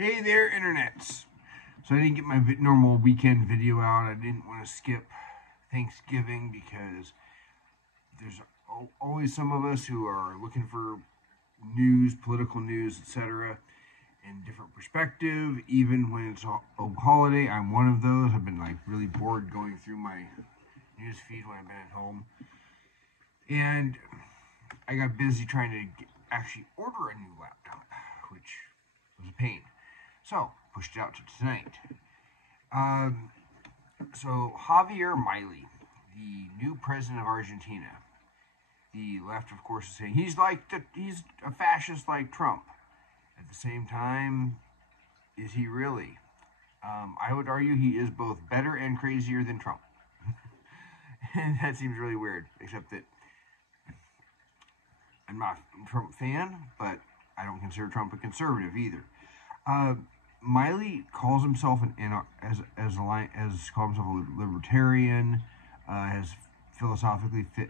Hey there, internets. So I didn't get my normal weekend video out. I didn't want to skip Thanksgiving because there's always some of us who are looking for news, political news, etc., in different perspective. Even when it's a holiday, I'm one of those. I've been really bored going through my news feed when I've been at home, and I got busy trying to actually order a new laptop, which was a pain. So, pushed it out to tonight. So Javier Milie, the new president of Argentina. The left, of course, is saying he's a fascist like Trump. At the same time, is he really? I would argue he is both better and crazier than Trump. And that seems really weird, except that I'm not a Trump fan, but I don't consider Trump a conservative either. Milie calls himself calls himself a libertarian, has philosophically fit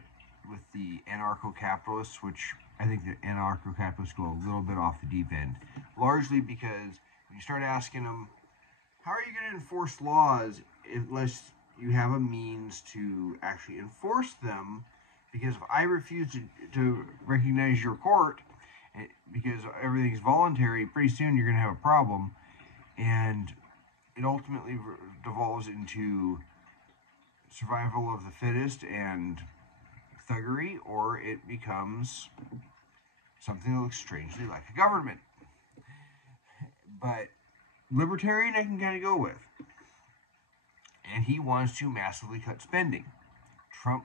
with the anarcho-capitalists, which I think the anarcho-capitalists go a little bit off the deep end, largely because when you start asking them, how are you going to enforce laws unless you have a means to actually enforce them? Because if I refuse to recognize your court, because everything's voluntary, pretty soon you're going to have a problem. And it ultimately devolves into survival of the fittest and thuggery, or it becomes something that looks strangely like a government. But libertarian I can kind of go with. And he wants to massively cut spending. Trump,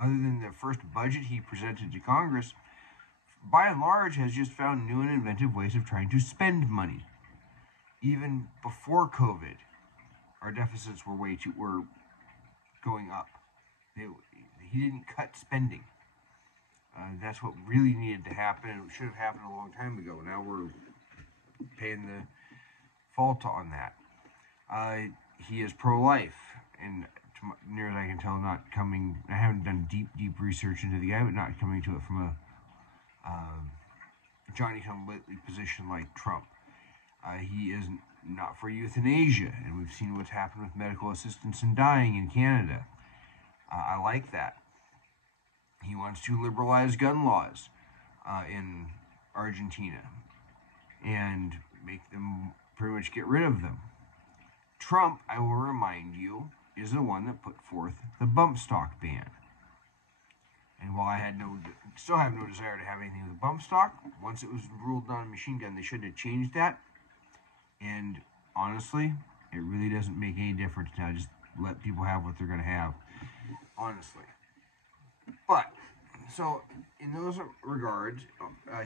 other than the first budget he presented to Congress, by and large has just found new and inventive ways of trying to spend money. Even before COVID, our deficits were going up. He didn't cut spending. That's what really needed to happen, and it should have happened a long time ago. Now we're paying the fault on that. He is pro-life, and near as I can tell, I haven't done deep research into the guy, but not coming to it from a Johnny-come-lately position like Trump. He is not for euthanasia, and we've seen what's happened with medical assistance in dying in Canada. I like that. He wants to liberalize gun laws in Argentina and make them pretty much get rid of them. Trump, I will remind you, is the one that put forth the bump stock ban. And while I still have no desire to have anything with bump stock, once it was ruled non-machine gun, they should have changed that. And honestly, it really doesn't make any difference now. Just let people have what they're going to have, honestly. But, so, in those regards,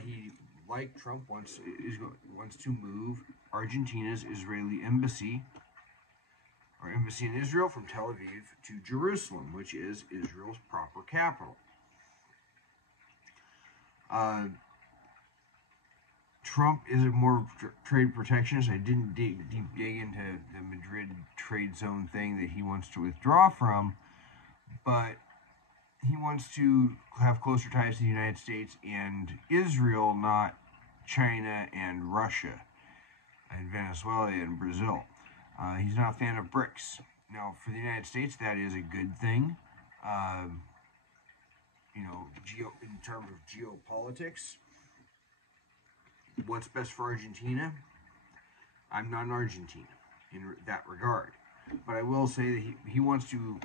he, like Trump, wants to move Argentina's Israeli embassy, or embassy in Israel, from Tel Aviv to Jerusalem, which is Israel's proper capital. Trump is a more trade protectionist. I didn't dig into the Madrid trade zone thing that he wants to withdraw from, but he wants to have closer ties to the United States and Israel, not China and Russia and Venezuela and Brazil. He's not a fan of BRICS. Now, for the United States, that is a good thing. In terms of geopolitics, what's best for Argentina? I'm not an Argentine in that regard. But I will say that he wants to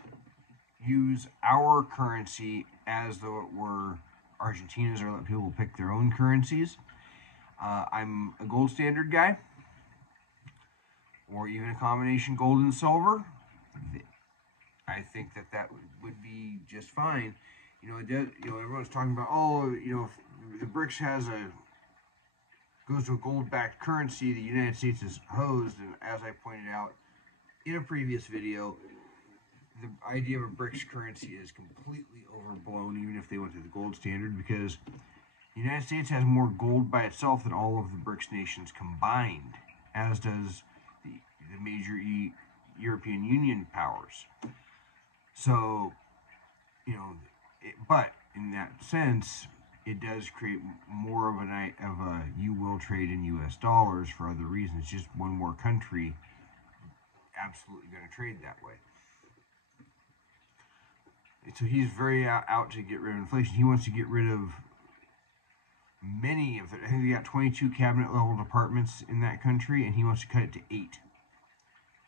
use our currency as though it were Argentina's, or let people pick their own currencies. I'm a gold standard guy, or even a combination gold and silver. I think that would be just fine. Everyone's talking about, if the BRICS goes to a gold-backed currency, the United States is hosed. And as I pointed out in a previous video, the idea of a BRICS currency is completely overblown, even if they went to the gold standard, because the United States has more gold by itself than all of the BRICS nations combined, as does the major European Union powers. So, but in that sense, it does create more of a you will trade in U.S. dollars for other reasons. Just one more country absolutely going to trade that way. So he's very out to get rid of inflation. He wants to get rid of many of it. I think they got 22 cabinet level departments in that country, and he wants to cut it to 8.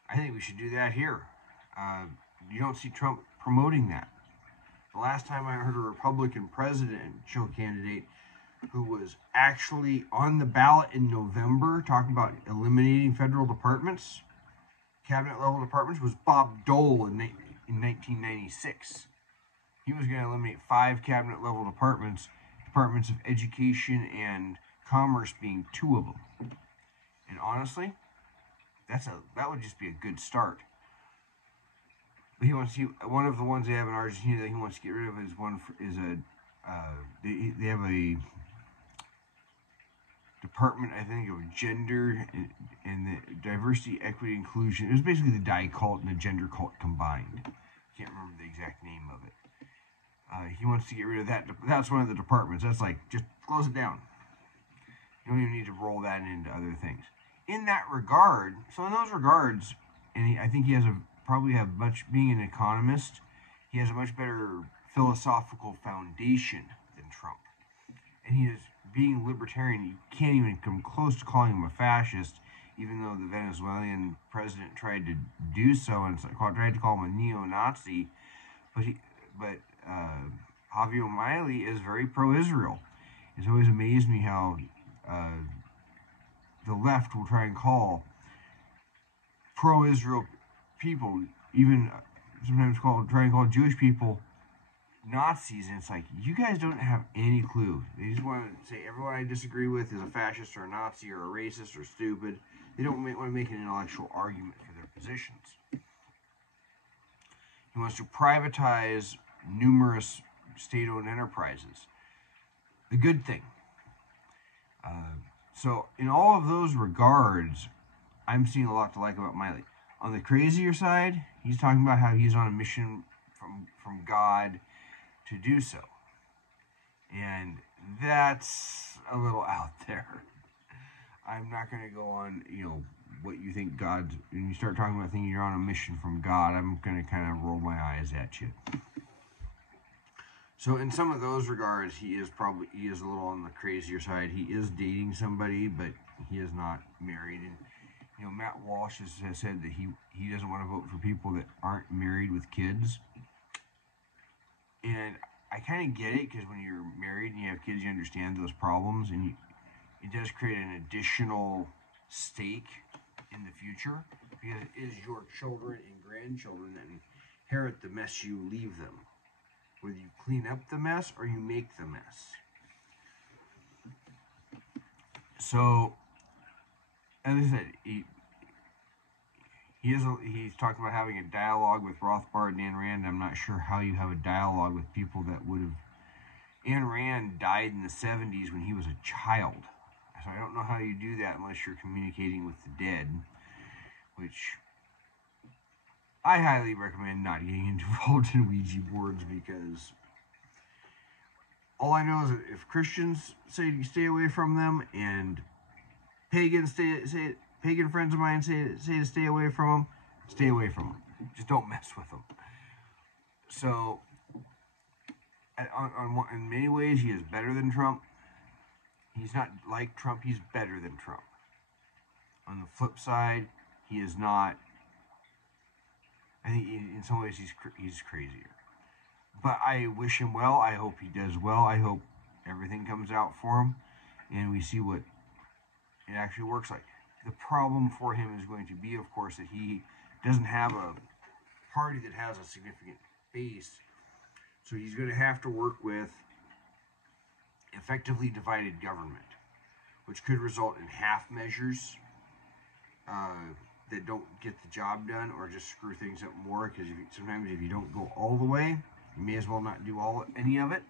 I think we should do that here. You don't see Trump promoting that. The last time I heard a Republican presidential candidate who was actually on the ballot in November talking about eliminating federal departments, cabinet level departments, was Bob Dole in 1996. He was going to eliminate 5 cabinet level departments, departments of education and commerce being 2 of them. And honestly, that would just be a good start. But he wants to, one of the ones they have in Argentina that he wants to get rid of they have a department, I think, of gender and the diversity, equity, inclusion. It was basically the die cult and the gender cult combined. Can't remember the exact name of it. He wants to get rid of that. That's one of the departments. That's like, just close it down. You don't even need to roll that into other things. In that regard, so in those regards, and I think he has being an economist, he has a much better philosophical foundation than Trump. And he is, being libertarian, you can't even come close to calling him a fascist, even though the Venezuelan president tried to do so and tried to call him a neo-Nazi. But Javier Milei is very pro-Israel. It's always amazed me how the left will try and call pro-Israel people, even sometimes try and call Jewish people Nazis, and it's like, you guys don't have any clue. They just want to say everyone I disagree with is a fascist or a Nazi or a racist or stupid. They don't want to make an intellectual argument for their positions. He wants to privatize numerous state-owned enterprises. The good thing. So in all of those regards, I'm seeing a lot to like about Miley. On the crazier side, he's talking about how he's on a mission from God to do so. And that's a little out there. I'm not going to go on, what you think God's... When you start talking about thinking you're on a mission from God, I'm going to kind of roll my eyes at you. So in some of those regards, he is a little on the crazier side. He is dating somebody, but he is not married. And Matt Walsh has said that he doesn't want to vote for people that aren't married with kids. And I kind of get it, because when you're married and you have kids, you understand those problems, and it does create an additional stake in the future, because it is your children and grandchildren that inherit the mess you leave them. Whether you clean up the mess or you make the mess. So, as I said, he's talking about having a dialogue with Rothbard and Ayn Rand. I'm not sure how you have a dialogue with people that would have... Ayn Rand died in the 70s when he was a child. So I don't know how you do that unless you're communicating with the dead, which I highly recommend not getting involved in Ouija boards, because all I know is that if Christians say to stay away from them, and pagan friends of mine say to stay away from them, stay away from them. Just don't mess with them. So, in many ways, he is better than Trump. He's not like Trump, he's better than Trump. On the flip side, he is not... I think in some ways he's crazier. But I wish him well. I hope he does well. I hope everything comes out for him, and we see what it actually works like. The problem for him is going to be, of course, that he doesn't have a party that has a significant base. So he's going to have to work with effectively divided government, which could result in half measures that don't get the job done, or just screw things up more, because sometimes if you don't go all the way, you may as well not do any of it.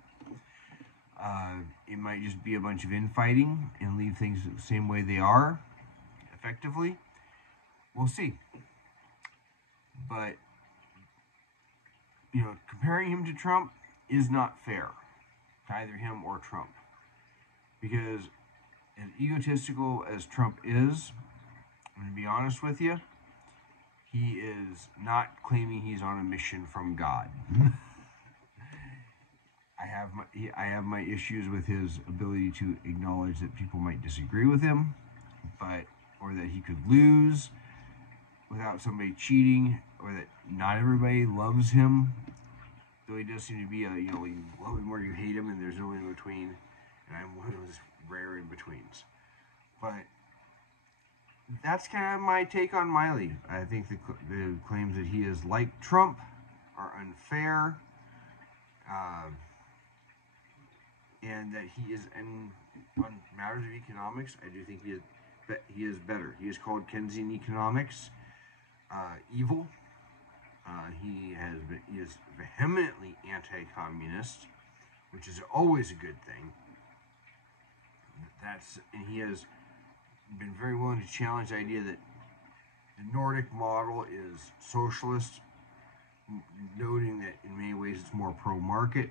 It might just be a bunch of infighting and leave things the same way they are, effectively. We'll see. But, comparing him to Trump is not fair, to either him or Trump. Because as egotistical as Trump is, I'm going to be honest with you, he is not claiming he's on a mission from God. I have my issues with his ability to acknowledge that people might disagree with him, or that he could lose without somebody cheating, or that not everybody loves him. Though he does seem to be you love him or you hate him, and there's no in between. And I'm one of those rare in betweens. But that's kind of my take on Milie. I think the claims that he is like Trump are unfair, and that he is on matters of economics. I do think he is better. He is called Keynesian economics evil. He is vehemently anti-communist, which is always a good thing. And he has been very willing to challenge the idea that the Nordic model is socialist, noting that in many ways it's more pro-market.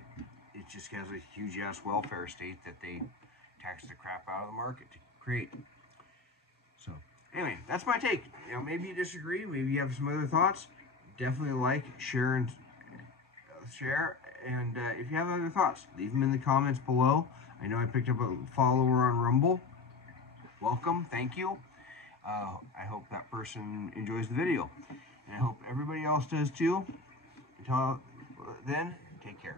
It just has a huge-ass welfare state that they tax the crap out of the market to create. So, anyway, that's my take. Maybe you disagree. Maybe you have some other thoughts. Definitely like, share, and if you have other thoughts, leave them in the comments below. I know I picked up a follower on Rumble. Welcome. Thank you. I hope that person enjoys the video. And I hope everybody else does too. Until then, take care.